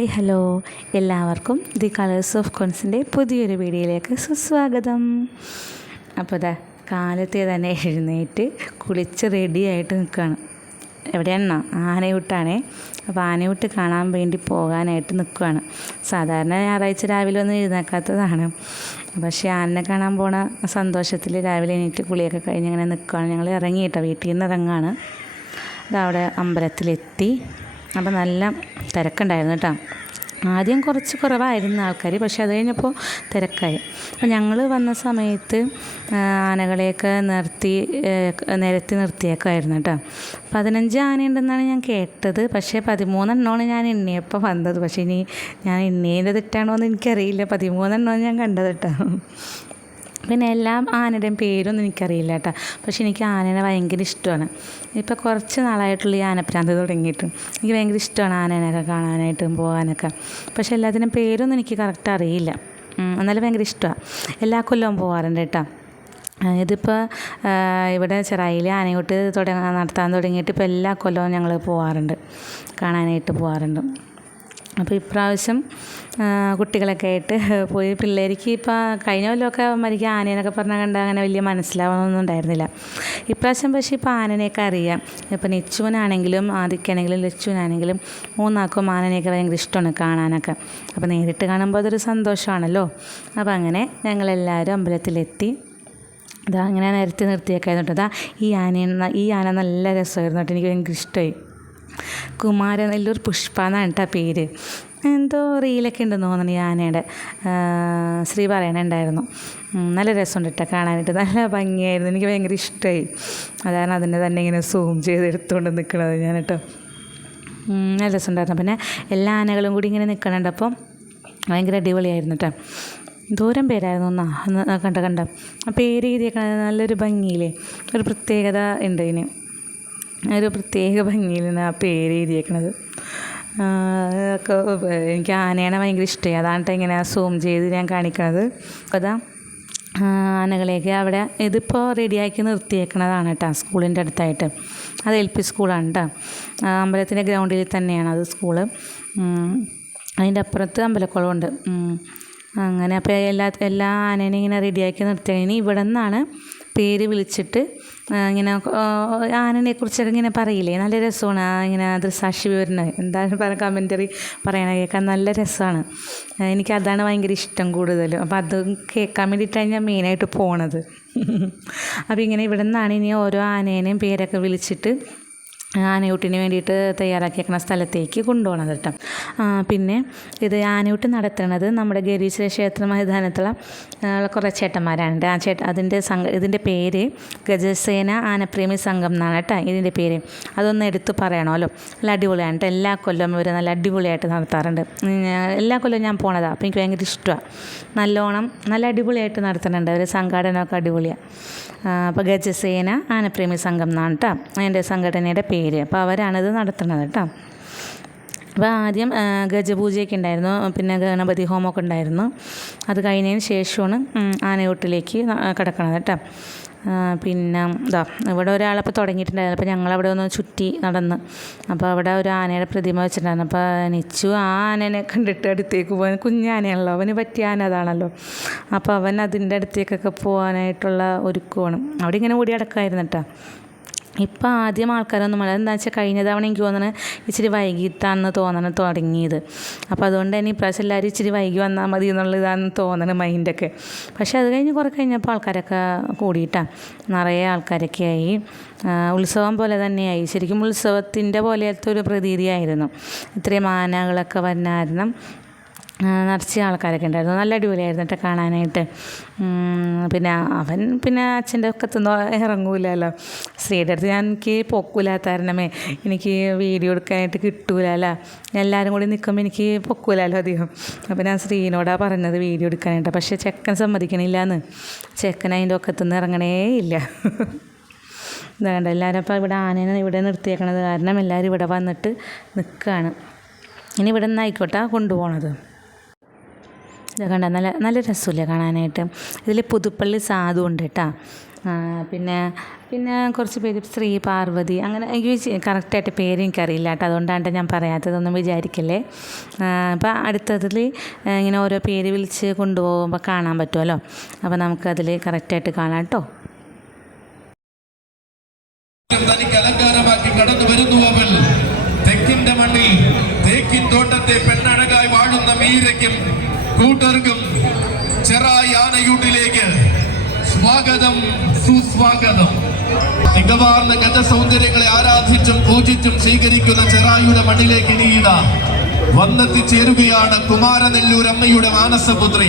Hi hello. എല്ലാവർക്കും the colours of കോൺസിന്റെ പുതിയൊരു വീഡിയോയിലേക്ക് സുസ്വാഗതം. അപ്പോൾ ഇതാ കാലത്തെ തന്നെ എഴുന്നേറ്റ് കുളിച്ച് റെഡിയായിട്ട് നിൽക്കുകയാണ്. എവിടെയാണെന്നോ? ആനയൂട്ടാണേ. അപ്പോൾ ആനയൂട്ട് കാണാൻ വേണ്ടി പോകാനായിട്ട് നിൽക്കുകയാണ്. സാധാരണ ഞായറാഴ്ച രാവിലെ ഒന്നും എഴുന്നേക്കാത്തതാണ്. പക്ഷേ ആനനെ കാണാൻ പോണ സന്തോഷത്തിൽ രാവിലെ എണീറ്റ് കുളിയൊക്കെ കഴിഞ്ഞ് ഇങ്ങനെ നിൽക്കുകയാണ്. ഞങ്ങൾ ഇറങ്ങിയിട്ടോ വീട്ടിൽ നിന്ന് ഇറങ്ങുകയാണ്. അതവിടെ അമ്പലത്തിലെത്തി. അപ്പോൾ നല്ല തിരക്കുണ്ടായിരുന്നു കേട്ടോ. ആദ്യം കുറച്ച് കുറവായിരുന്നു ആൾക്കാർ പക്ഷേ അത് കഴിഞ്ഞപ്പോൾ തിരക്കായി. അപ്പോൾ ഞങ്ങൾ വന്ന സമയത്ത് ആനകളെയൊക്കെ നിർത്തി നിരത്തി നിർത്തിയേക്കായിരുന്നു കേട്ടോ. പതിനഞ്ച് ആനയുണ്ടെന്നാണ് ഞാൻ കേട്ടത് പക്ഷേ പതിമൂന്നെണ്ണമാണ് ഞാൻ എണ്ണിയപ്പോൾ വന്നത്. പക്ഷേ ഇനി ഞാൻ എണ്ണിയതിന്റെ തെറ്റാണോ എന്ന് എനിക്കറിയില്ല. പതിമൂന്നെണ്ണമാണ് ഞാൻ കണ്ടത് കേട്ടോ. പിന്നെ എല്ലാ ആനയുടെയും പേരൊന്നും എനിക്കറിയില്ല കേട്ടോ. പക്ഷെ എനിക്ക് ആനേനെ ഭയങ്കര ഇഷ്ടമാണ്. ഇപ്പോൾ കുറച്ച് നാളായിട്ടുള്ള ഈ ആനപ്രാന്ത് തുടങ്ങിയിട്ട്. എനിക്ക് ഭയങ്കര ഇഷ്ടമാണ് ആനേനൊക്കെ കാണാനായിട്ടും പോകാനൊക്കെ. പക്ഷെ എല്ലാത്തിനും പേരൊന്നും എനിക്ക് കറക്റ്റ് അറിയില്ല. എന്നാലും ഭയങ്കര ഇഷ്ടമാണ് എല്ലാ കൊല്ലവും പോകാറുണ്ട് കേട്ടോ. ഇതിപ്പോൾ ഇവിടെ ചെറായിൽ ആനയോട്ട് തുടങ്ങാൻ നടത്താൻ തുടങ്ങിയിട്ട് ഇപ്പോൾ എല്ലാ കൊല്ലവും ഞങ്ങൾ പോകാറുണ്ട് കാണാനായിട്ട് പോകാറുണ്ട് അപ്പോൾ ഇപ്രാവശ്യം കുട്ടികളൊക്കെ ആയിട്ട് പോയി. പിള്ളേർക്ക് ഇപ്പോൾ കഴിഞ്ഞ കൊല്ലമൊക്കെ മരിക്കുക ആനേനൊക്കെ പറഞ്ഞാൽ കണ്ട അങ്ങനെ വലിയ മനസ്സിലാവണമൊന്നും ഉണ്ടായിരുന്നില്ല. ഇപ്രാവശ്യം പക്ഷേ ഇപ്പോൾ ആനനെയൊക്കെ അറിയാം. ഇപ്പോൾ നെച്ചുവനാണെങ്കിലും ആദിക്കാണെങ്കിലും ലച്ചുവനാണെങ്കിലും മൂന്നാക്കും ആനനെയൊക്കെ ഭയങ്കര ഇഷ്ടമാണ് കാണാനൊക്കെ. അപ്പോൾ നേരിട്ട് കാണുമ്പോൾ അതൊരു സന്തോഷമാണല്ലോ. അപ്പോൾ അങ്ങനെ ഞങ്ങളെല്ലാവരും അമ്പലത്തിലെത്തി. ഇതാ അങ്ങനെ നിരത്തി നിർത്തിയൊക്കെ ആയിരുന്നു കേട്ടോ ഈ ആന ഈ ആന നല്ല രസമായിരുന്നു കേട്ടോ. എനിക്ക് ഭയങ്കര ഇഷ്ടമായി. കുമാരനെല്ലൂർ പുഷ്പ എന്നാണ് കേട്ടോ പേര്. എന്തോ റീലൊക്കെ ഉണ്ടെന്ന് തോന്നുന്നു ഈ ആനയുടെ ശ്രീ പറയണുണ്ടായിരുന്നു. നല്ല രസമുണ്ട് കേട്ടോ കാണാനായിട്ട്. നല്ല ഭംഗിയായിരുന്നു. എനിക്ക് ഭയങ്കര ഇഷ്ടമായി അതാണ് അതിനെ തന്നെ ഇങ്ങനെ സൂം ചെയ്ത് എടുത്തുകൊണ്ട് നിൽക്കുന്നത് ഞാൻ കേട്ടോ നല്ല രസമുണ്ടായിരുന്നു. പിന്നെ എല്ലാ ആനകളും കൂടി ഇങ്ങനെ നിൽക്കണുണ്ട് അപ്പം ഭയങ്കര അടിപൊളിയായിരുന്നു കേട്ടോ ദൂരം പേരായിരുന്നു ഒന്നാ. കണ്ട കണ്ട. ആ പേര് എഴുതിയേക്കണ നല്ലൊരു ഭംഗിയില്ലേ? ഒരു പ്രത്യേകത ഉണ്ട് ഇതിന് ഒരു പ്രത്യേക ഭംഗിയിലാണ് ആ പേര് എഴുതിയേക്കണത്. ഒക്കെ എനിക്ക് ആനേനെ ഭയങ്കര ഇഷ്ടമായി. അതാണ് ഇങ്ങനെ സൂം ചെയ്ത് ഞാൻ കാണിക്കണത്. അതാ ആനകളെയൊക്കെ അവിടെ ഇതിപ്പോൾ റെഡിയാക്കി നിർത്തിയേക്കണതാണ് കേട്ടോ സ്കൂളിന്റെ അടുത്തായിട്ട്. അത് എൽ പി സ്കൂളാണ് കേട്ടോ അമ്പലത്തിന്റെ ഗ്രൗണ്ടിൽ തന്നെയാണ് അത് സ്കൂൾ. അതിന്റെ അപ്പുറത്ത് അമ്പലക്കുളമുണ്ട്. അങ്ങനെ അപ്പോൾ എല്ലാ എല്ലാ ആനേനെയും ഇങ്ങനെ റെഡിയാക്കി നിർത്തി ഇനി ഇവിടെ നിന്നാണ് പേര് വിളിച്ചിട്ട് ഇങ്ങനെ ആനനെ കുറിച്ചൊക്കെ ഇങ്ങനെ പറയില്ലേ? നല്ല രസമാണ് ഇങ്ങനെ ദൃസാക്ഷി വിവരണം. എന്താണ് പറ കമന്ററി പറയണ കേൾക്കാൻ നല്ല രസമാണ്. എനിക്ക് അതാണ് ഭയങ്കര ഇഷ്ടം കൂടുതൽ അപ്പോൾ അത് കേൾക്കാൻ വേണ്ടിയിട്ടാണ് ഞാൻ മെയിനായിട്ട് പോണത്. അപ്പോൾ ഇങ്ങനെ ഇവിടെ നിന്നാണ് ഇനി ഓരോ ആനേനെയും പേരൊക്കെ വിളിച്ചിട്ട് ആനയൂട്ടിന് വേണ്ടിയിട്ട് തയ്യാറാക്കിയേക്കുന്ന സ്ഥലത്തേക്ക് കൊണ്ടുപോകണത് കേട്ടോ. പിന്നെ ഇത് ആനയൂട്ട് നടത്തുന്നത് നമ്മുടെ ഗരീശ്വര ക്ഷേത്ര മൈതാനത്തുള്ള കുറേ ചേട്ടന്മാരാണ്. ആ ചേട്ട അതിന്റെ സംഘ ഇതിന്റെ പേര് ഗജസേന ആനപ്രേമി സംഘം എന്നാണ് കേട്ടോ ഇതിന്റെ പേര്. അതൊന്ന് എടുത്തു പറയണമല്ലോ. നല്ല അടിപൊളിയാണ് കേട്ടോ. എല്ലാ കൊല്ലം ഇവർ നല്ല അടിപൊളിയായിട്ട് നടത്താറുണ്ട്. എല്ലാ കൊല്ലവും ഞാൻ പോണതാണ് അപ്പോൾ എനിക്ക് ഭയങ്കര ഇഷ്ടമാണ് നല്ലോണം നല്ല അടിപൊളിയായിട്ട് നടത്തുന്നുണ്ട്. അവർ സംഘാടനമൊക്കെ അടിപൊളിയാണ് അപ്പോൾ ഗജസേന ആനപ്രേമി സംഘം എന്നാണ് കേട്ടോ അതിന്റെ സംഘടനയുടെ പേര്. അപ്പോൾ അവരാണിത് നടത്തുന്നത് കേട്ടോ അപ്പോൾ ആദ്യം ഗജപൂജയൊക്കെ ഉണ്ടായിരുന്നു. പിന്നെ ഗണപതി ഹോമമൊക്കെ ഉണ്ടായിരുന്നു. അത് കഴിഞ്ഞതിന് ശേഷമാണ് ആനയൂട്ടിലേക്ക് കിടക്കണത് കേട്ടോ പിന്നെ ഇതാ ഇവിടെ ഒരാളപ്പോൾ തുടങ്ങിയിട്ടുണ്ടായിരുന്നു. അപ്പോൾ ഞങ്ങളവിടെ ഒന്ന് ചുറ്റി നടന്ന്. അപ്പോൾ അവിടെ ഒരു ആനയുടെ പ്രതിമ വെച്ചിട്ടുണ്ടായിരുന്നു. അപ്പോൾ നിച്ചു ആ ആനനെ കണ്ടിട്ട് അടുത്തേക്ക് പോകാൻ കുഞ്ഞാനയാണല്ലോ അവന് പറ്റിയ ആന അതാണല്ലോ. അപ്പോൾ അവൻ അതിന്റെ അടുത്തേക്കൊക്കെ പോകാനായിട്ടുള്ള ഒരുക്കമാണ് അവിടെ ഇങ്ങനെ ഓടി അടക്കമായിരുന്നു കേട്ടോ ഇപ്പം ആദ്യം ആൾക്കാരൊന്നും മഴ എന്താ വെച്ചാൽ കഴിഞ്ഞ തവണ എനിക്ക് തോന്നണ ഇച്ചിരി വൈകിട്ടാണെന്ന് തോന്നണ തുടങ്ങിയത്. അപ്പോൾ അതുകൊണ്ട് തന്നെ ഇപ്രാവശ്യം എല്ലാവരും ഇച്ചിരി വൈകി വന്നാൽ മതി എന്നുള്ള ഇതാണെന്ന് തോന്നണ മൈൻഡൊക്കെ. പക്ഷേ അത് കഴിഞ്ഞ് കുറേ കഴിഞ്ഞപ്പോൾ ആൾക്കാരൊക്കെ കൂടിയിട്ടാണ് നിറയെ ആൾക്കാരൊക്കെ ആയി. ഉത്സവം പോലെ തന്നെയായി ശരിക്കും ഉത്സവത്തിന്റെ പോലത്തെ ഒരു പ്രതീതിയായിരുന്നു. ഇത്രയും ആനകളൊക്കെ വന്നായിരുന്നു നിറച്ച് ആൾക്കാരൊക്കെ ഉണ്ടായിരുന്നു. നല്ല അടിപൊളിയായിരുന്നു കേട്ടോ കാണാനായിട്ട്. പിന്നെ അവൻ പിന്നെ അച്ഛന്റെ ഒക്കെ തിന്നോ ഇറങ്ങൂലല്ലോ. സ്ത്രീയുടെ അടുത്ത് ഞാൻ എനിക്ക് പൊക്കൂലാത്ത കാരണമേ എനിക്ക് വീഡിയോ എടുക്കാനായിട്ട് കിട്ടൂലല്ലോ. എല്ലാവരും കൂടി നിൽക്കുമ്പോൾ എനിക്ക് പൊക്കൂലല്ലോ അധികം. അപ്പോൾ ഞാൻ സ്ത്രീനോടാണ് പറഞ്ഞത് വീഡിയോ എടുക്കാനായിട്ട്. പക്ഷേ ചെക്കൻ സമ്മതിക്കണില്ല എന്ന് ചെക്കൻ അതിന്റെ ഒക്കത്തുനിന്ന് ഇറങ്ങണേ ഇല്ല. ഇതാകണ്ട എല്ലാവരും അപ്പോൾ ഇവിടെ ആനേനെ ഇവിടെ നിർത്തിയേക്കണത് കാരണം എല്ലാവരും ഇവിടെ വന്നിട്ട് നിൽക്കുകയാണ് ഇനി ഇവിടെ നിന്നായിക്കോട്ടെ കൊണ്ടുപോകണത് കണ്ട നല്ല നല്ല രസമില്ലേ കാണാനായിട്ട്. ഇതിൽ പുതുപ്പള്ളി സാധു ഉണ്ട് കേട്ടോ പിന്നെ പിന്നെ കുറച്ച് പേര് ശ്രീ പാർവതി. അങ്ങനെ എനിക്ക് കറക്റ്റായിട്ട് പേര് എനിക്കറിയില്ല കേട്ടോ അതുകൊണ്ടാണ് ഞാൻ പറയാത്തതൊന്നും വിചാരിക്കല്ലേ. അപ്പോൾ അടുത്തതിൽ ഇങ്ങനെ ഓരോ പേര് വിളിച്ച് കൊണ്ടുപോകുമ്പോൾ കാണാൻ പറ്റുമല്ലോ അപ്പോൾ നമുക്കതിൽ കറക്റ്റായിട്ട് കാണാം കേട്ടോ തനിക്ക് അലങ്കാരമാക്കി കടന്നു വരുന്നു അവൾ. തെക്കിന്റെ മണ്ണിൽ തേക്കിൻ തോട്ടത്തെ പെണ്ണഴകായി വാഴുന്ന മീരയ്ക്കും കൂട്ടർക്കും ചെറായി ആനയൂട്ടിലേക്ക് സ്വാഗതം സുസ്വാഗതം. മികവാർന്ന ഗജസൗന്ദര്യങ്ങളെ ആരാധിച്ചും പൂജിച്ചും സ്വീകരിക്കുന്ന ചെറായിയുടെ മണ്ണിലേക്ക് ഇനിയിട വന്നെത്തിച്ചേരുകയാണ് കുമാരനെല്ലൂർ അമ്മയുടെ മാനസപുത്രി.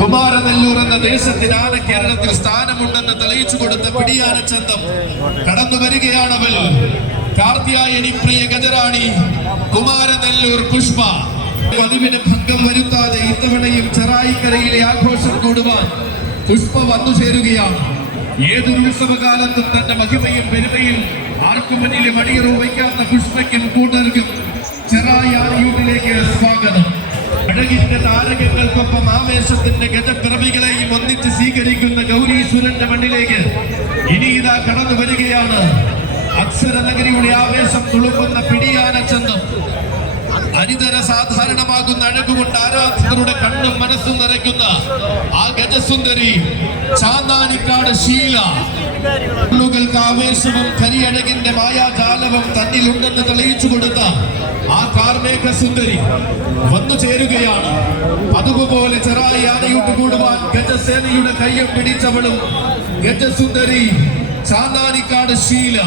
കുമാരനെല്ലൂർ എന്ന ദേശത്തിന് ആന കേരളത്തിൽ സ്ഥാനമുണ്ടെന്ന് തെളിയിച്ചു കൊടുത്ത പിടിയാന ചന്തം കടന്നു വരികയാണവൾ. കാർത്തിയായനി പ്രിയ ഗജറാണി കുമാരനെല്ലൂർ പുഷ്പ. പതിവിന് ഭംഗം വരുത്താതെ ഇത്തവണയും ചെറായിക്കരയിലെ ആഘോഷം കൂടുവാൻ പുഷ്പ വന്നു ചേരുകയാണ്. ഏതൊരു ഉത്സവകാലത്തും തന്റെ മഹിമയും പെരുമയും ആർക്കു മുന്നിലും അടിയറവ് വയ്ക്കാത്ത പുഷ്പയ്ക്കും കൂട്ടർക്കും ചെറായി ആനയൂട്ടിലേക്ക് സ്വാഗതം. അഴകിന്റെ താരകങ്ങൾക്കൊപ്പം ആവേശത്തിന്റെ ഗജപ്രമികളെയും ഒന്നിച്ച് സ്വീകരിക്കുന്ന ഗൗരീശ്വരന്റെ മണ്ണിലേക്ക് ഇനി ഇതാ കടന്നു വരികയാണ്. അക്ഷരനഗരിയുടെ ആവേശം തുളുമ്പുന്ന പിടിയാന ചന്തം അനിതര സാധാരണമാകുന്ന അഴകുകൊണ്ട് ആരാധകരുടെ കണ്ണും മനസ്സും നിറയ്ക്കുന്ന ആ ഗജസുന്ദരി ചാന്താനിക്കാട് ശീല. കണ്ണുകൾക്ക് ആവേശവും കരിയഴകിന്റെ മായാജാലവും തന്നിലുണ്ടെന്ന് തെളിയിച്ചു കൊടുത്ത ആ കാർമേഘ സുന്ദരി വന്നു ചേരുകയാണ്. പതുകുപോലെ ചെറായി ആനയൂട്ട് കൂടുവാൻ ഗജസേനയുടെ കയ്യം പിടിച്ചവളും ഗജസുന്ദരി ചാന്താനിക്കാട് ശീല.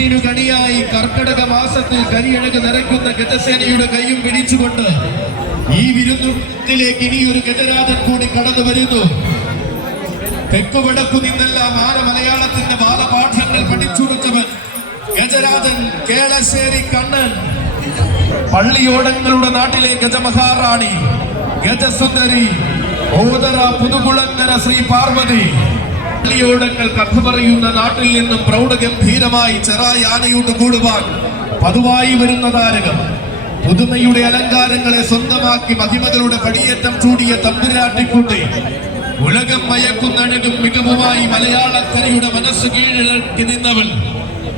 കണിയായി കർക്കടക മാസത്തിൽ കരിയഴക് നിറയ്ക്കുന്ന ഗജസേനയുടെ കൈയും പിടിച്ചുകൊണ്ട് ഈ വിരുന്നിലേക്ക് ഇനി ഒരു ഗജരാജൻ കൂടി കടന്നു വരുന്നു. തെക്കു വടക്കു നിന്നെല്ലാം ആര മലയാളത്തിന്റെ ബാലപാഠങ്ങൾ പഠിച്ചുകൊടുത്തവൻ ഗജരാജൻ കേളശ്ശേരി കണ്ണൻ. പള്ളിയോടങ്ങളുടെ നാട്ടിലെ ഗജമഹാറാണി ഗജസുന്ദരി ഓതറ പുതുകുളങ്ങര ശ്രീ പാർവതി. പള്ളിയോടങ്ങൾ കഥ പറയുന്ന നാട്ടിൽ നിന്നും പ്രൗഢഗംഭീരമായി ചെറായാനയോട് കൂടുവാൻ പതുവായി വരുന്ന താരകം. പുതുമയുടെ അലങ്കാരങ്ങളെ സ്വന്തമാക്കി മഹിമകളുടെ പടിയേറ്റം ചൂടിയ തമ്പുരാട്ടിക്കൂട്ടി. ഉലകം മയക്കുന്നഴകും മികവുമായി മലയാളക്കരയുടെ മനസ്സ് കീഴടക്കി നിന്നവൾ.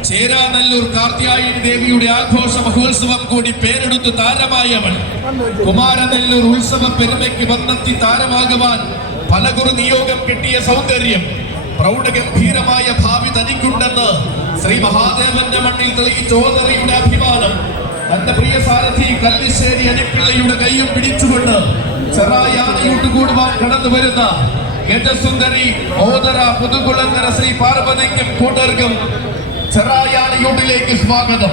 ചേരാനല്ലൂർ കാർത്തിയായനി ദേവിയുടെ ആഘോഷ മഹോത്സവം കൂടി പേരെടുത്ത് താരമായവൾ. കുമാരനെല്ലൂർ ഉത്സവ പെരുമയ്ക്ക് വന്നെത്തി താരമാകുവാൻ പലകുറു നിയോഗം കിട്ടിയ സൗന്ദര്യം. പ്രൗഢഗംഭീരമായ ഭാവി തനിക്കുണ്ടെന്ന് ശ്രീ മഹാദേവന്റെ മണ്ണിൽ തെളിയിച്ചോദറിയുടെ അഭിമാനം. തന്റെ പ്രിയ സാരഥി കല്ലിശ്ശേരി അനിപ്പിള്ളയുടെ കൈയും പിടിച്ചുകൊണ്ട് ചെറായാനയോട്ട് കൂടുവാൻ കടന്നു വരുന്ന ഗജസുന്ദരി ഓതറ പുതുകുളങ്ങര ശ്രീ പാർവതിക്കും കൂട്ടർക്കും ചെറായാനയൂട്ടിലേക്ക് സ്വാഗതം.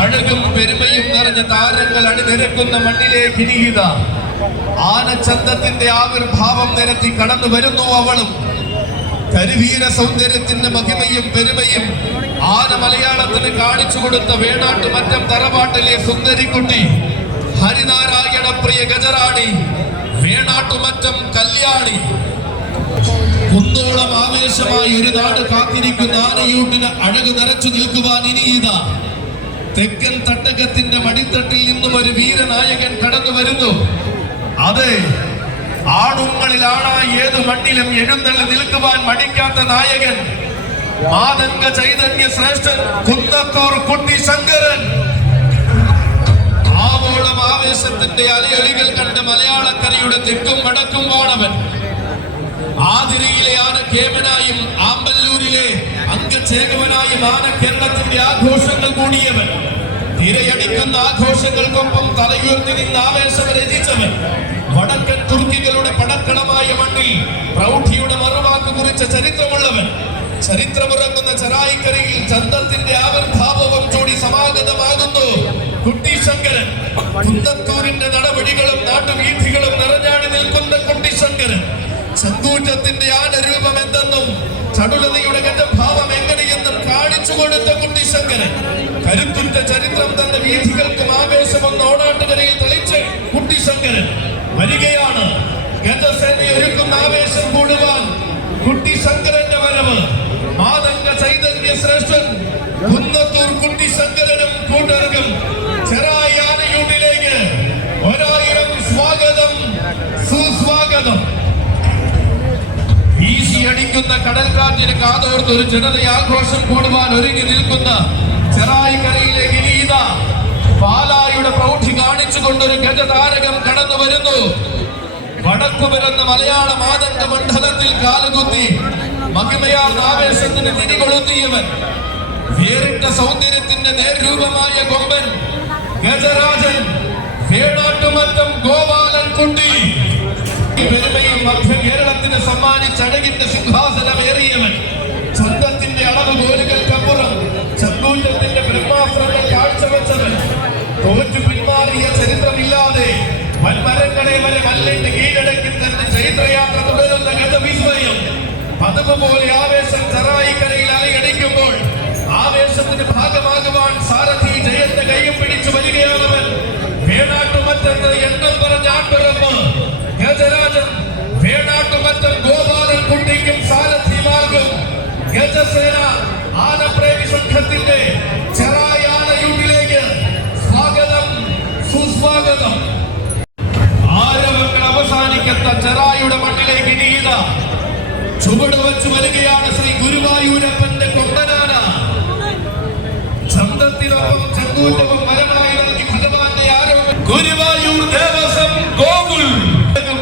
അഴകും പെരുമയും നിറഞ്ഞ താരങ്ങൾ അണിനിരക്കുന്ന മണ്ണിലേക്ക് ഇനിയുക ആനച്ചന്തത്തിന്റെ ആവിർഭാവം നിരത്തി കടന്നു വരുന്നു അവളും. കരിവീര സൗന്ദര്യത്തിന്റെ മഹിമയും പെരുമയും ആന മലയാളത്തിന് കാണിച്ചു കൊടുത്ത വേണാട്ട് മറ്റം തറവാട്ടിലെ സുന്ദരിക്കുട്ടി ഹരിനാരായണ പ്രിയ ഗജറാണി വേണാട്ടുമറ്റം കല്യാണി. കുന്നോളം ആവേശമായി ഒരു നാട് കാത്തിരിക്കുന്ന ആനയൂട്ടിന് അഴക് നിറച്ചു നിൽക്കുവാൻ ഇതാ. തെക്കൻ തട്ടകത്തിന്റെ മടിത്തട്ടിൽ നിന്നും ഒരു വീരനായകൻ കടന്നു വരുന്നു. അതെ ആണുങ്ങളിൽ ഏത് മണ്ണിലും എഴുന്നള്ളി നിൽക്കുവാൻ മടിക്കാത്ത നായകൻ. മാതംഗ ചൈതന്യ ശ്രേഷ്ഠൻ കുന്നത്തൂർ കുട്ടി ശങ്കരൻ. ആവോളം ആവേശത്തിന്റെ അലയൊലികൾ കണ്ട് മലയാളക്കരയുടെ തെക്കും വടക്കും ഓണവൻ ആതിരയിലെ ആന കേമനായും ആമ്പല്ലൂരിലെ അംഗചേകവനായും ആന കേരളത്തിന്റെ ആഘോഷങ്ങൾ കൂടിയവൻ. തിരയടിക്കുന്ന ആഘോഷങ്ങൾക്കൊപ്പം തലയുയർത്തി നിന്ന് ആവേശം രചിച്ചവൻ. വടക്കൻ തുർക്കികളുടെ പടക്കളമായ മണ്ണിൽ പ്രൗഢിയുടെ മറുവാക്ക് കുറിച്ച ചരിത്രമുള്ളവൻ ചരിത്രമുറങ്ങുന്ന ചെറായിക്കരയിൽ ചന്തത്തിന്റെ ആവിർഭാവവും ചൂടി സമാഗതമാകുന്നു. കുട്ടി ശങ്കരൻ കുന്നത്തൂരിന്റെ നടപടികളും നാട്ടുവീഥികളും നിറഞ്ഞാടി നിൽക്കുന്ന കുട്ടി ശങ്കരൻ ചങ്കൂറ്റത്തിന്റെ ആനരൂപം എന്തെന്നും ചടുലതയുടെ ഗജഭാവം എങ്ങനെയെന്നും കാണിച്ചു കൊടുത്ത കുട്ടി ശങ്കരൻ. കരുത്തുറ്റ ചരിത്രം തന്റെ വീഥികൾക്കും ആവേശമെന്ന് ഓണാട്ടുകരയിൽ തെളിച്ച് കുട്ടി ശങ്കരൻ. വരികയാണ്. ഗജസേന ഒരുക്കുന്ന ആവേശം കൂടുവാൻ കുട്ടി ശങ്കരന്റെ വരവ്. മാതംഗ ചൈതന്യ ശ്രേഷ്ഠൻ കുന്നത്തൂർ കുട്ടി ശങ്കരനും കൂട്ടർക്കും ചെറായി കടൽക്കാറ്റിന് കാതോർത്ത് ഒരു ജനത ആഘോഷം കൂടുവാൻ ഒരുങ്ങി നിൽക്കുന്ന ചെറായിക്കരയിലെ ഗിരീത പാലായുടെ പ്രൗഢി കാണിച്ചുകൊണ്ട് ഒരു ഗജതാരകം കടന്നു വരുന്നു. വടക്കു വരുന്ന മലയാള മാതന്റെ മണ്ഡലത്തിൽ കാലുകുത്തി മഹിമയാർ ആവേശത്തിന് തിരികൊളുത്തിയവൻ വേറിട്ട സൗന്ദര്യത്തിന്റെ നേർരൂപമായ കൊമ്പൻ ഗജരാജൻ വേണാട്ടുമറ്റം ഗോപാലൻ കുട്ടി. ഈ പെരുമയും മധ്യ കേരളത്തിന് സമ്മാനിച്ചടകിന്റെ സിംഹാസനമേറിയവൻ. ചന്തത്തിന്റെ അളവ് കോലുകൾക്കപ്പുറം തോറ്റു പിന്മാറിയ ചരിത്രമില്ലാതെ വൻമരങ്ങളെ വരെ മല്ലിട്ട് കീഴടക്കി തന്റെ ചരിത്രയാത്ര തുടരുന്ന ഗതവിസ്മയം പതിവ് പോലെ ആവേശം ചെറായിക്കരയിൽ അലയടിക്കുമ്പോൾ ആവേശത്തിന്റെ ഭാഗമാകുവാൻ സാരഥി ജയന്റെ കൈയും പിടിച്ചു വരികയാണവൻ. വേണാട്ടുമറ്റത്ത് എണ്ണം പറഞ്ഞ ആൺപിറപ്പ് ഗജരാജൻ വേണാട്ടുമറ്റം ഗോപാലൻ കുട്ടിക്കും സാരഥിമാർക്കും ഗജസേന ആനപ്രേമി സംഘത്തിന്റെ ചെറായുടെ മണ്ണിലേക്ക് ഇടിയുക ചുവട് വച്ചു വരികയാണ് ശ്രീ ഗുരുവായൂരപ്പന്റെ കൊണ്ടനാന. ചന്തത്തിനൊപ്പം ചെങ്കൂറ്റവും മരമായി നൽകി ഭഗവാന്റെ ആരോഗ്യം. ഗുരുവായൂർ ദേവസ്വം ഗോകുൽ.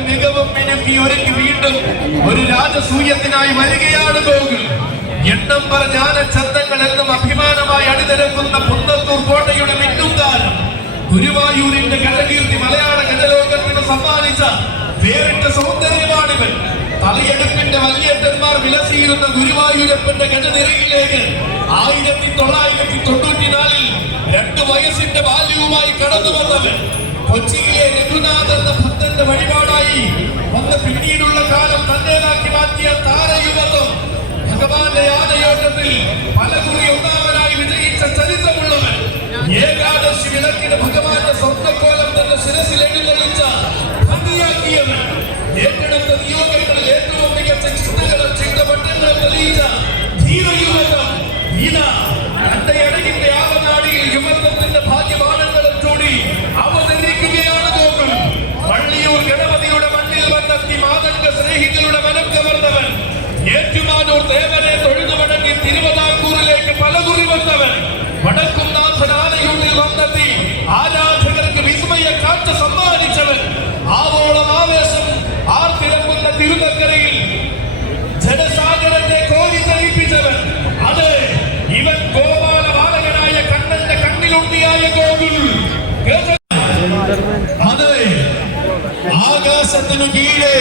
മികവും മിനുക്കി ഒരുക്കി വീണ്ടും ഒരു രാജസൂയത്തിനായി വരികയാണ് ഗോകുൽ. എണ്ണം പറഞ്ഞ ആനച്ചന്തങ്ങൾ എന്നും അഭിമാനമായി അണിനിരക്കുന്ന പുന്തത്തൂർ കോട്ടയുടെ മിന്നുങ്കാലം ഗുരുവായൂരിന്റെ കടകീർത്തി മലയാള കടലോകത്തിന് സമ്മാനിച്ച വേറിട്ട സൗന്ദര്യമാണിവൻ തലയെടുപ്പിന്റെ വലിയേട്ടന്മാർ വിലസിയിരുന്ന ഗുരുവായൂരപ്പന്റെ കടനിരയിലേക്ക് ആയിരത്തി തൊള്ളായിരത്തി തൊണ്ണൂറ്റിനാലിൽ രണ്ടു വയസ്സിന്റെ ബാല്യവുമായി കടന്നു വന്നവൻ കൊച്ചിയിലെ രഘുനാഥ് എന്ന ഭക്തന്റെ വഴിപാടായി. വന്ന് പിന്നീടുള്ള കാലം തന്റേതാക്കി മാറ്റിയ താരയുഗത്വം ഭഗവാന്റെ ആനയോട്ടത്തിൽ പല കുറി ഒന്നാമനായി വിജയിച്ച ചരിത്രമുള്ളവൻ ഏകാദശി വിളക്കിന് ഭഗവാന്റെ സ്വപ്നക്കോലം തന്റെ ശിരസിൽ എഴുന്നള്ളിച്ച ഭംഗിയാക്കിയവൻ ഏറ്റെടുത്ത ഏറ്റവും മികച്ച ചിന്തകളും ചിന്തപട്ടങ്ങളും തെളിയിച്ച ധീരയുവകം ഇതാ തന്റെ ആവനാടിയിൽ യുവത്വത്തിന്റെ ഭാഗ്യമാനങ്ങളും കൂടി അവതരിക്കുകയാണ് ഗോകുൽ പള്ളിയൂർ ഗണപതിയുടെ മണ്ണിൽ വന്നെത്തി മാതംഗ സ്നേഹികളുടെ മനം കവർന്നവൻ ഏറ്റുമാനൂർ ദേവനെ തൊഴുതു മടങ്ങി തിരുവിതാംകൂറിലേക്ക് പലകുറി വന്നവൻ വടക്കും നാഥൻ ആനയൂരിൽ വന്നെത്തി ആരാധകർക്ക് വിസ്മയ കാഴ്ച സമ്മാനിച്ചവൻ ആവോളം ആവേശം ആർത്തിരമ്പുന്ന തിരുനക്കരയിൽ ജനസാഗരത്തെ കോരി തരിപ്പിച്ചവൻ അതെ ഇവൻ ഗോപാല ബാലകനായ കണ്ണന്റെ കണ്ണിലുണ്ടിയായ ഗോകുൽ കേട്ടോ? അതെ ആകാശത്തിനു കീഴെ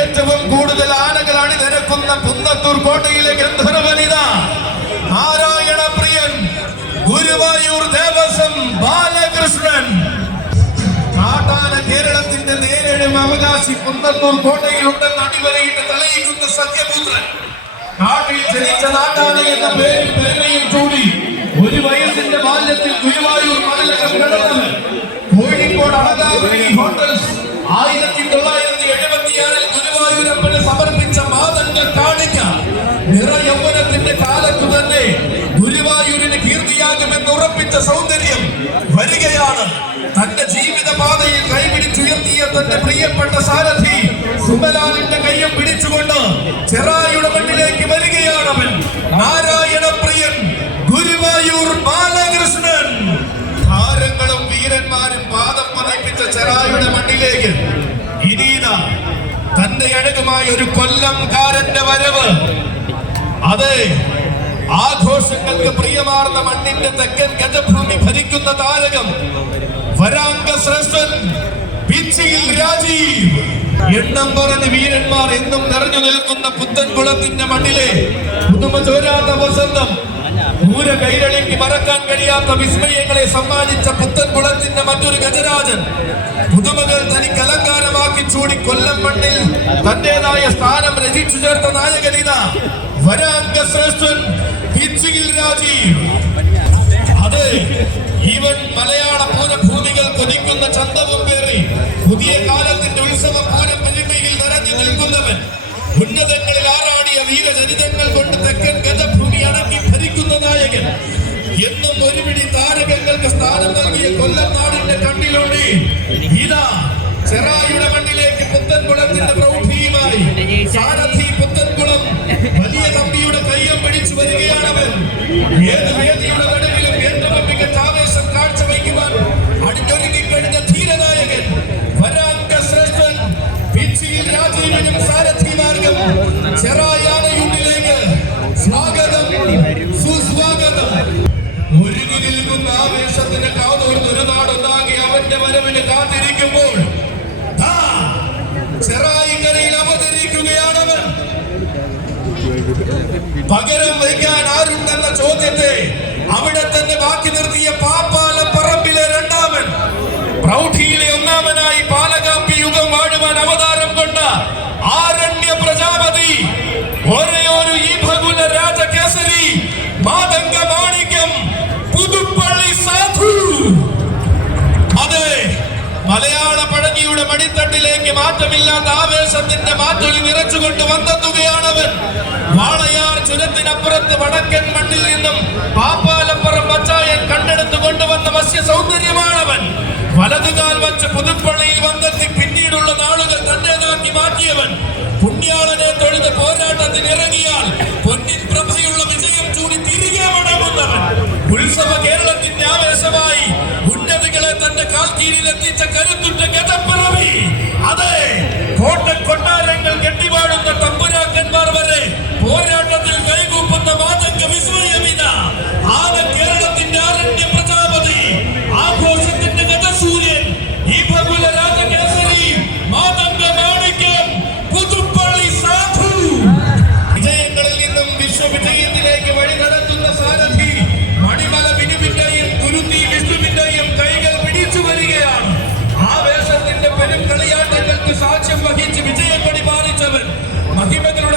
ഏറ്റവും കൂടുതൽ ആനകൾ അണിനിരക്കുന്ന കുന്നത്തൂർ കോട്ടയിലെ ഗന്ധർവനിത. നാരായണ പ്രിയൻ ഗുരുവായൂർ ദേവസ്വം ബാലകൃഷ്ണൻ. നാട്ടാന കേരളത്തിന്റെ നേരിടും അവകാശി കുന്നത്തൂർ കോട്ടയിലുണ്ടെന്ന് അടിവരയിട്ട് തെളിയിക്കുന്ന സത്യപുത്രൻ. നാട്ടിൽ ജനിച്ച നാട്ടാന എന്ന പേരിൽ പെരുമയും ചൂടി. ഒരു വയസ്സിന്റെ ബാല്യത്തിൽ ഗുരുവായൂർ കീർത്തിയാകുമെന്ന് സൗന്ദര്യം വരികയാണ്. തന്റെ ജീവിത പാതയിൽ കൈപിടിച്ചുയർത്തിയ തന്റെ പ്രിയപ്പെട്ട സാരഥി സുമലാലിന്റെ കയ്യും പിടിച്ചുകൊണ്ട് ചെറായുടെ മണ്ണിലേക്ക് വരികയാണ് അവൻ. നാരായണ പ്രിയൻ ഗുരുവായൂർ ബാലകൃഷ്ണൻ. താരങ്ങളും വീരന്മാരും പാദം പതിപ്പിച്ച ചെറായുടെ മണ്ണിലേക്ക്. ഇനീത തന്റെ അഴകുമായ ഒരു കൊല്ലംകാരന്റെ വരവ്. അതെ ആഘോഷങ്ങൾക്ക് പ്രിയമാർന്ന മണ്ണിന്റെ തെക്കൻ ഗജഭൂമി ഭരിക്കുന്ന താരകം വരാംഗ ശ്രേഷ്ഠൻ രാജീവ്. എണ്ണം പറഞ്ഞ് വീരന്മാർ എന്നും നിറഞ്ഞു നിൽക്കുന്ന പുത്തൻകുളത്തിന്റെ മണ്ണിലെ പുതുമ ചോരാത്ത വസന്തം. ദൂര കൈരളിക്ക് മറക്കാൻ കഴിയാത്ത വിസ്മയങ്ങളെ സമ്മാനിച്ച പുത്തൻകുളത്തിന്റെ മറ്റൊരു ഗജരാജൻ. പുതുമകൾ തനിക്ക് അലങ്കാരമാക്കി ചൂടി കൊല്ലം മണ്ണിൽ തന്റേതായ സ്ഥാനം രചിച്ചു ചേർത്ത നായകനിത വരാംഗ ശ്രേഷ്ഠൻ രാജീവ് അതെ ഇവൻ മലയാള പൂരഭൂമികൾ കൊതിക്കുന്ന ചന്തവും പേറി പുതിയ കാലത്തിന്റെ ഉത്സവ പൂരം പെരുമയിൽ നിറഞ്ഞു നിൽക്കുന്നവൻ. ഉന്നതങ്ങളിൽ ആറാടിയ വീരചരിതങ്ങൾ കൊണ്ട് തെക്കൻ ഗജഭൂമി അടക്കി ഭരിക്കുന്ന നായകൻ. എന്നും ഒരുപിടി താരകങ്ങൾക്ക് സ്ഥാനം നൽകിയ കൊല്ലം നാടിന്റെ കണ്ണിലൂടെ ഇതാ ചെറായുടെ മണ്ണിലേക്ക് പുത്തൻകുളത്തിന്റെ പ്രൗഢിയുമായി സാരഥി ഏത് വേദിയുടെ നടുവിലും ഏറ്റവും മികച്ച ആവേശം കാഴ്ചവെക്കുവാൻ അണിഞ്ഞൊരുങ്ങിക്കഴിഞ്ഞ ധീരനായകൻ വരാങ്ക ശ്രേഷ്ഠൻ പിച്ചിയിൽ രാജീവനും സാരഥി മാർഗം ചെറായാനയുണ്ടിലേക്ക് സ്വാഗതം സുസ്വാഗതം. ഒരുങ്ങി നിൽക്കുന്ന ആവേശത്തിന് ഒരു നാടൊന്നാകെ അവന്റെ വരവിന് കാത്തിരിക്കുമ്പോൾ ചെറായിക്കരയിൽ അവതരിക്കുകയാണവൻ പകരം വയ്ക്കാൻ ആരുണ്ടെന്ന ചോദ്യത്തെ അവിടെ തന്നെ ബാക്കി നിർത്തിയ പാപ്പാല പറമ്പിലെ രണ്ടാമൻ. പ്രൗഢിയിലെ ഒന്നാമനായി പാലകാപ്പി യുഗം വാഴുവാൻ അവതാരം കൊണ്ട ആരണ്യ പ്രജാപതി. ഒരേ ഈ ഭഗുല രാജകേസരി മാതംഗ മാണിക്യം പുതുപ്പള്ളി സാധു. അതെ മലയാള മടിത്തട്ടിലേക്ക് മാറ്റമില്ലാത്ത ആവേശത്തിന്റെ മാറ്റൊളി നിറച്ചുകൊണ്ട് വന്നെത്തുകയാണവൻ. വാളയാർ ചുരത്തിനപ്പുറത്ത് വടക്കൻ മണ്ണിൽ നിന്നും പാപ്പാലപ്പുറം പച്ചായൻ കണ്ടെടുത്ത് കൊണ്ടുവന്ന മത്സ്യ സൗന്ദര്യമാണവൻ. വലതുകാൽ വച്ച് പുതുപ്പള്ളിയിൽ വന്നെത്തി പിന്നീടുള്ള നാളുകൾ തന്റേതാക്കി മാറ്റിയവൻ. പുണ്യാളനെ തൊഴുത് പോരാട്ടത്തിന് ഇറങ്ങിയാൽ പൊന്നിൻ പ്രഭയുള്ള വിജയം ചൂടി തിരികെ മടങ്ങുന്നവൻ ഉത്സവ കേരളത്തിന്റെ ആവേശമായി ഉന്നതികളെ തന്റെ കാൽ കീഴിലെത്തിച്ച കരുത്തുറ്റ ഗതപ്പിറവി അതെ കോട്ട കൊട്ടാരങ്ങൾ കെട്ടിവാടുന്ന തമ്പുരാക്കന്മാർ വരെ പോരാട്ടത്തിൽ കൈകൂപ്പുന്ന മാതംഗ വിസ്മയമിത സാക്ഷ്യം വഹിച്ച് വിജയം പടിപാലിച്ചവൻ മഹിമകളുടെ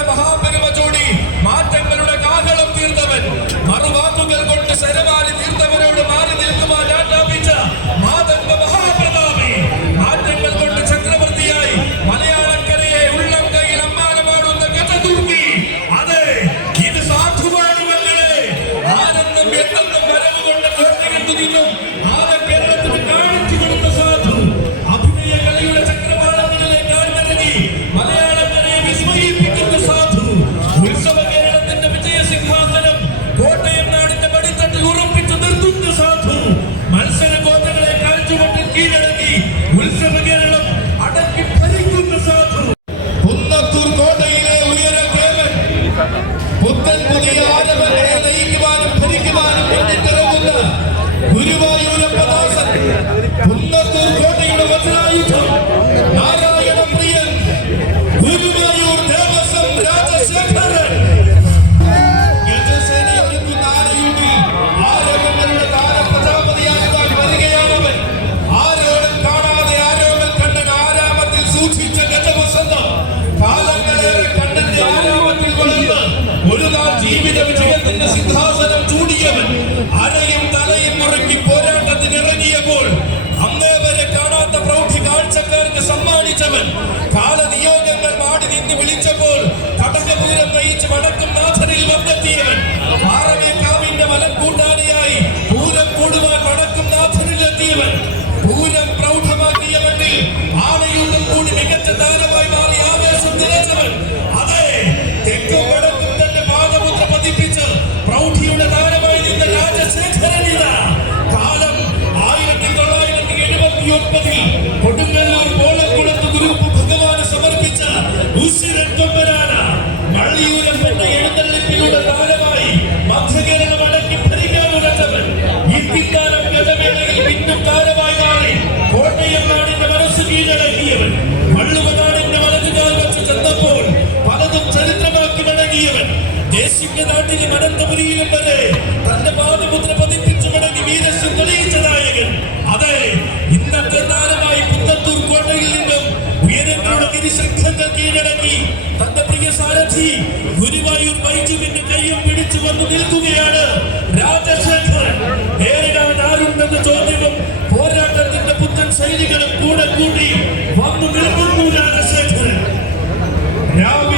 അരയും തലയും മുറുക്കി പോരാട്ടത്തിന് ഇറങ്ങിയപ്പോൾ അന്നേ വരെ കാണാത്ത പ്രൗഢി കാഴ്ചക്കാർക്ക് സമ്മാനിച്ചവൻ കാലനിയോഗങ്ങൾ മാടി നിന്ന് വിളിച്ചപ്പോൾ കടകപൂരം നയിച്ച് വടക്കും നാഥനിൽ വന്നെത്തിയവൻ. പാറമേക്കാവിന്റെ വലം പൂരം കൂടുവാൻ വടക്കും നാഥനിലെത്തിയവൻ. പൂരം നിൽക്കുകയാണ് രാജശേഖരൻ. നേരിടാൻ ആരുണ്ടെന്ന ചോദ്യവും പോരാട്ടത്തിന്റെ പുത്തൻ സൈനികരും കൂടെ കൂടി വന്നു നിൽക്കുന്നു രാജശേഖരൻ. രാവിലെ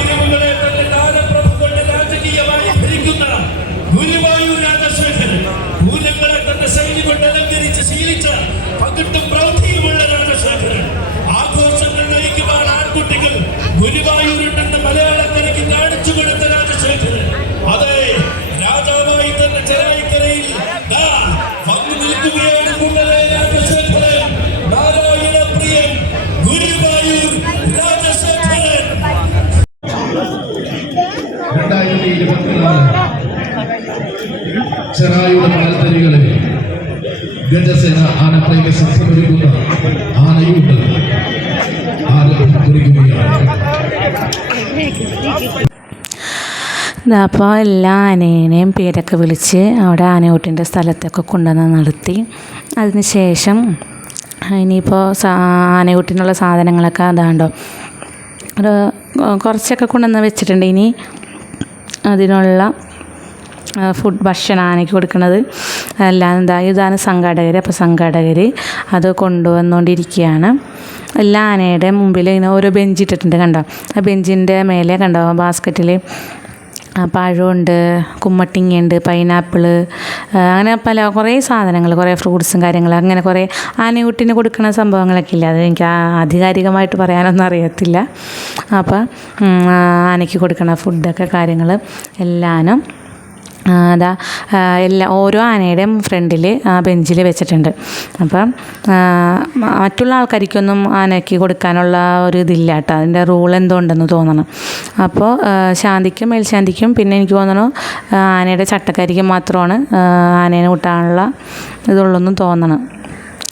ഗജസേന ആനപ്രേമ സഖ്യമൊരുക്കുന്ന ആനയുണ്ട്. അപ്പോൾ എല്ലാ ആനേനെയും പേരൊക്കെ വിളിച്ച് അവിടെ ആനയൂട്ടിന്റെ സ്ഥലത്തൊക്കെ കൊണ്ടുവന്ന് നടത്തി അതിന് ശേഷം ഇനിയിപ്പോൾ ആനയൂട്ടിനുള്ള സാധനങ്ങളൊക്കെ അതാണ്ടോ. ഒരു കുറച്ചൊക്കെ കൊണ്ടുവന്ന് വെച്ചിട്ടുണ്ട്. ഇനി അതിനുള്ള ഫുഡ് ഭക്ഷണം ആനയ്ക്ക് കൊടുക്കുന്നത്. എല്ലാം എന്താ ഇതാണ് സംഘാടകർ അപ്പോൾ സംഘാടകർ അത് കൊണ്ടുവന്നുകൊണ്ടിരിക്കുകയാണ് എല്ലാ ആനയുടെ മുമ്പിൽ ഇങ്ങനെ ഓരോ ബെഞ്ച് ഇട്ടിട്ടുണ്ട് കണ്ടോ? ആ ബെഞ്ചിന്റെ മേലെ കണ്ടോ ബാസ്ക്കറ്റിൽ പഴമുണ്ട് കുമ്മട്ടിങ്ങയുണ്ട് പൈനാപ്പിൾ അങ്ങനെ പല കുറേ സാധനങ്ങൾ കുറേ ഫ്രൂട്ട്സും കാര്യങ്ങളും അങ്ങനെ കുറേ ആനയൂട്ടിന് കൊടുക്കുന്ന സംഭവങ്ങളൊക്കെ ഇല്ല? അത് എനിക്ക് ആധികാരികമായിട്ട് പറയാനൊന്നും അറിയത്തില്ല. അപ്പോൾ ആനയ്ക്ക് കൊടുക്കുന്ന ഫുഡൊക്കെ കാര്യങ്ങൾ എല്ലാനും അതാ എല്ലാ ഓരോ ആനയുടെയും ഫ്രണ്ടിൽ ആ ബെഞ്ചിൽ വെച്ചിട്ടുണ്ട്. അപ്പം മറ്റുള്ള ആൾക്കാർക്കൊന്നും ആനയ്ക്ക് കൊടുക്കാനുള്ള ഒരു ഇതില്ല കേട്ടോ. അതിന്റെ റൂൾ എന്തോ ഉണ്ടെന്ന് തോന്നണം അപ്പോൾ ശാന്തിക്കും മേൽശാന്തിക്കും പിന്നെ എനിക്ക് തോന്നണു ആനയുടെ ചട്ടക്കാരിക്കും മാത്രമാണ് ആനേനെ കൂട്ടാനുള്ള ഇതുള്ളൊന്നും തോന്നണം.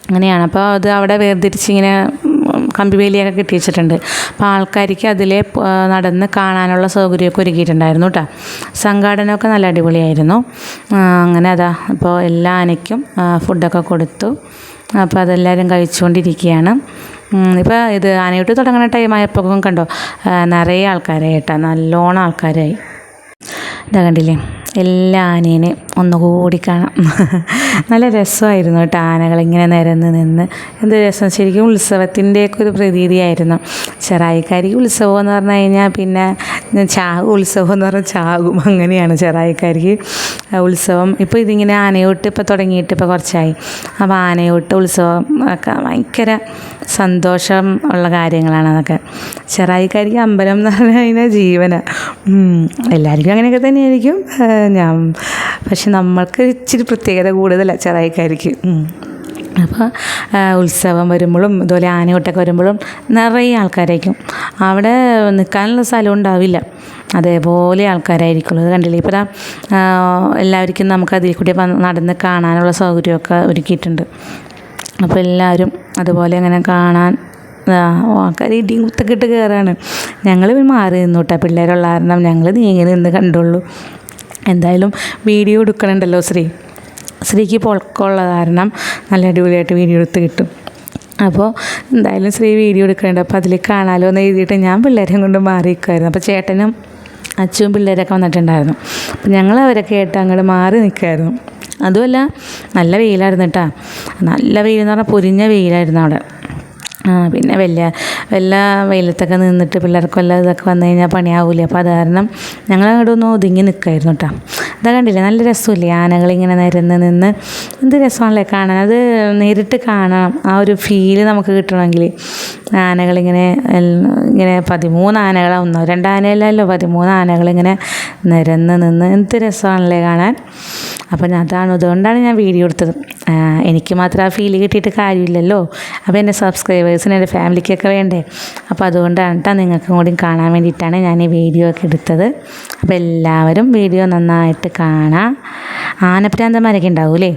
അങ്ങനെയാണ്. അപ്പോൾ അത് അവിടെ വേർതിരിച്ച് ഇങ്ങനെ ഉം, കമ്പിവേലിയൊക്കെ കിട്ടിയിച്ചിട്ടുണ്ട് അപ്പോൾ ആൾക്കാർക്ക് അതിലെ നടന്ന് കാണാനുള്ള സൗകര്യമൊക്കെ ഒരുക്കിയിട്ടുണ്ടായിരുന്നു കേട്ടോ സംഘാടനമൊക്കെ നല്ല അടിപൊളിയായിരുന്നു. അങ്ങനെ അതാ അപ്പോൾ എല്ലാ ആനയ്ക്കും ഫുഡൊക്കെ കൊടുത്തു. അപ്പോൾ അതെല്ലാവരും കഴിച്ചുകൊണ്ടിരിക്കുകയാണ്. ഇപ്പോൾ ഇത് ആനയൂട്ട് തുടങ്ങുന്ന ടൈം ആയപ്പോഴും കണ്ടോ നിറയെ ആൾക്കാരായി കേട്ടോ നല്ലോണം ആൾക്കാരായി. ഇതാ കണ്ടില്ലേ? എല്ലാ ആനേനെയും ഒന്നുകൂടി കാണാം. നല്ല രസമായിരുന്നു കേട്ടോ ആനകളിങ്ങനെ നിരന്ന് നിന്ന്. എന്ത് രസം. ശരിക്കും ഉത്സവത്തിന്റെയൊക്കെ ഒരു പ്രതീതിയായിരുന്നു. ചെറായിക്കാരിക്ക് ഉത്സവം എന്ന് പറഞ്ഞു കഴിഞ്ഞാൽ പിന്നെ ചാകും ഉത്സവം എന്ന് പറഞ്ഞാൽ ചാകും. അങ്ങനെയാണ് ചെറായിക്കാരിക്ക്. ഉത്സവം ഇപ്പോൾ ഇതിങ്ങനെ ആനയോട്ട് ഇപ്പോൾ തുടങ്ങിയിട്ട് ഇപ്പോൾ കുറച്ചായി. അപ്പോൾ ആനയോട്ട് ഉത്സവം ഒക്കെ ഭയങ്കര സന്തോഷം ഉള്ള കാര്യങ്ങളാണ് അതൊക്കെ. ചെറായിക്കാരിക്ക് അമ്പലം എന്ന് പറഞ്ഞാൽ കഴിഞ്ഞാൽ ജീവന. എല്ലാവർക്കും അങ്ങനെയൊക്കെ തന്നെയായിരിക്കും. ഞാൻ പക്ഷെ നമ്മൾക്ക് ഇച്ചിരി പ്രത്യേകത കൂടുതലാണ് ചെറായിക്കാരിക്ക്. ഉം. അപ്പോൾ ഉത്സവം വരുമ്പോഴും ഇതുപോലെ ആനയോട്ടൊക്കെ വരുമ്പോഴും നിറയെ ആൾക്കാരായിരിക്കും. അവിടെ നിൽക്കാനുള്ള സ്ഥലം ഉണ്ടാവില്ല. അതേപോലെ ആൾക്കാരായിരിക്കുള്ളൂ അത് കണ്ടില്ലേ? ഇപ്പോൾ ദാ, എല്ലാവർക്കും നമുക്ക് അതിൽ കൂടി നടന്ന് കാണാനുള്ള സൗകര്യമൊക്കെ ഒരുക്കിയിട്ടുണ്ട്. അപ്പോൾ എല്ലാവരും അതുപോലെ അങ്ങനെ കാണാൻ ആൾക്കാർ ഇടിയും കുത്തൊക്കെ ഇട്ട് കയറാണ് ഞങ്ങൾ മാറി നിന്നു കേട്ടോ. പിള്ളേരുള്ള കാരണം ഞങ്ങൾ നീങ്ങി നിന്ന് കണ്ടുള്ളൂ. എന്തായാലും വീഡിയോ എടുക്കണുണ്ടല്ലോ ശ്രീ. ശ്രീക്ക് പൊളക്കമുള്ള കാരണം നല്ല അടിപൊളിയായിട്ട് വീഡിയോ എടുത്ത് കിട്ടും. അപ്പോൾ എന്തായാലും സ്ത്രീ വീഡിയോ എടുക്കുന്നുണ്ട് അപ്പോൾ അതിൽ കാണാലോ എന്ന് എഴുതിയിട്ട് ഞാൻ പിള്ളേരെയും കൊണ്ട് മാറിയിരിക്കുമായിരുന്നു അപ്പോൾ ചേട്ടനും അച്ഛനും പിള്ളേരൊക്കെ വന്നിട്ടുണ്ടായിരുന്നു. അപ്പോൾ ഞങ്ങൾ അവരൊക്കെ ആയിട്ട് അങ്ങോട്ട് മാറി നിൽക്കുമായിരുന്നു അതുമല്ല നല്ല വെയിലായിരുന്നു കേട്ടോ. നല്ല വെയിലെന്ന് പറഞ്ഞാൽ പൊരിഞ്ഞ വെയിലായിരുന്നു അവിടെ. പിന്നെ വലിയ വല്ല വെയിലത്തൊക്കെ നിന്നിട്ട് പിള്ളേർക്ക് വല്ല ഇതൊക്കെ വന്നു കഴിഞ്ഞാൽ പണിയാവൂലേ അപ്പോൾ അത് കാരണം ഞങ്ങൾ അങ്ങോട്ട് ഒന്ന് ഒതുങ്ങി നിൽക്കായിരുന്നു കേട്ടോ ഇതാ കണ്ടില്ലേ? നല്ല രസമില്ലേ? ആനകളിങ്ങനെ നിരന്ന് നിന്ന്. എന്ത് രസമാണല്ലേ കാണാൻ? അത് നേരിട്ട് കാണാം. ആ ഒരു ഫീൽ നമുക്ക് കിട്ടണമെങ്കിൽ ആനകളിങ്ങനെ ഇങ്ങനെ പതിമൂന്ന് ആനകളാവുന്നോ രണ്ട് ആനയല്ലല്ലോ പതിമൂന്ന് ആനകളിങ്ങനെ നിരന്ന് നിന്ന്. എന്ത് രസമാണല്ലേ കാണാൻ? അപ്പം അതാണ് അതുകൊണ്ടാണ് ഞാൻ വീഡിയോ എടുത്തത്. എനിക്ക് മാത്രം ആ ഫീൽ കിട്ടിയിട്ട് കാര്യമില്ലല്ലോ. അപ്പോൾ എന്റെ സബ്സ്ക്രൈബേഴ്സിന് എന്റെ ഫാമിലിക്കൊക്കെ വേണ്ടേ? അപ്പോൾ അതുകൊണ്ടാണ് കേട്ടോ നിങ്ങൾക്കും കൂടി കാണാൻ വേണ്ടിയിട്ടാണ് ഞാൻ ഈ വീഡിയോ ഒക്കെ എടുത്തത്. അപ്പോൾ എല്ലാവരും വീഡിയോ നന്നായിട്ട് കാണാം. ആനപ്രാന്തന്മാരൊക്കെ ഉണ്ടാവൂലേ?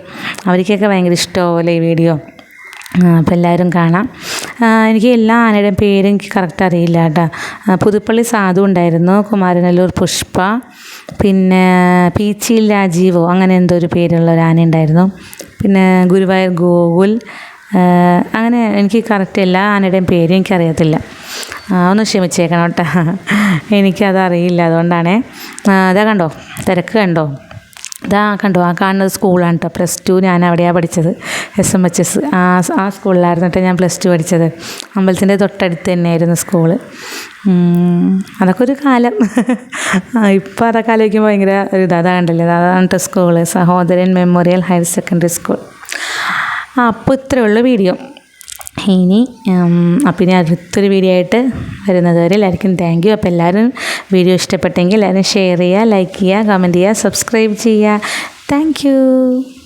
അവർക്കൊക്കെ ഭയങ്കര ഇഷ്ടമാവുമല്ലേ ഈ വീഡിയോ. അപ്പോൾ എല്ലാവരും കാണാം. എനിക്ക് എല്ലാ ആനയുടെയും പേരും എനിക്ക് കറക്റ്റ് അറിയില്ല കേട്ടോ പുതുപ്പള്ളി സാധു ഉണ്ടായിരുന്നു കുമാരനല്ലൂർ പുഷ്പ. പിന്നെ പീച്ചിയിൽ രാജീവോ അങ്ങനെ എന്തോ ഒരു പേരുള്ള ഒരു ആന ഉണ്ടായിരുന്നു പിന്നെ ഗുരുവായൂർ ഗോകുൽ അങ്ങനെ എനിക്ക് കറക്റ്റ് എല്ലാ ആനയുടെയും പേര് എനിക്കറിയത്തില്ല. ഒന്ന് ക്ഷമിച്ചേക്കണം കേട്ടോ. എനിക്കതറിയില്ല അതുകൊണ്ടാണേ. അതാ കണ്ടോ? തിരക്ക് കണ്ടോ? ഇതാ കണ്ടോ? ആ കാണുന്നത് സ്കൂളാണ് കേട്ടോ. പ്ലസ് ടു ഞാൻ അവിടെയാണ് പഠിച്ചത്. എസ് എം എച്ച് എസ് ആ ആ സ്കൂളിലായിരുന്നു കേട്ടോ ഞാൻ പ്ലസ് ടു പഠിച്ചത്. അമ്പലത്തിന്റെ തൊട്ടടുത്ത് തന്നെയായിരുന്നു സ്കൂൾ. അതൊക്കെ ഒരു കാലം. ഇപ്പോൾ അതൊക്കെ ആലോചിക്കുമ്പോൾ ഭയങ്കര ഒരു ഇതാ. കണ്ടല്ലേ? അതാണ് കേട്ടോ സ്കൂൾ? സഹോദരൻ മെമ്മോറിയൽ ഹയർ സെക്കൻഡറി സ്കൂൾ. അപ്പോൾ ഇത്രയേ ഉള്ളൂ വീഡിയോ ഇനി അപ്പം ഇനി അടുത്തൊരു വീഡിയോ ആയിട്ട് വരുന്നത് വരെ എല്ലാവർക്കും താങ്ക് യു അപ്പോൾ എല്ലാവരും വീഡിയോ ഇഷ്ടപ്പെട്ടെങ്കിൽ എല്ലാവരും ഷെയർ ചെയ്യുക ലൈക്ക് ചെയ്യുക കമന്റ് ചെയ്യുക സബ്സ്ക്രൈബ് ചെയ്യുക. താങ്ക്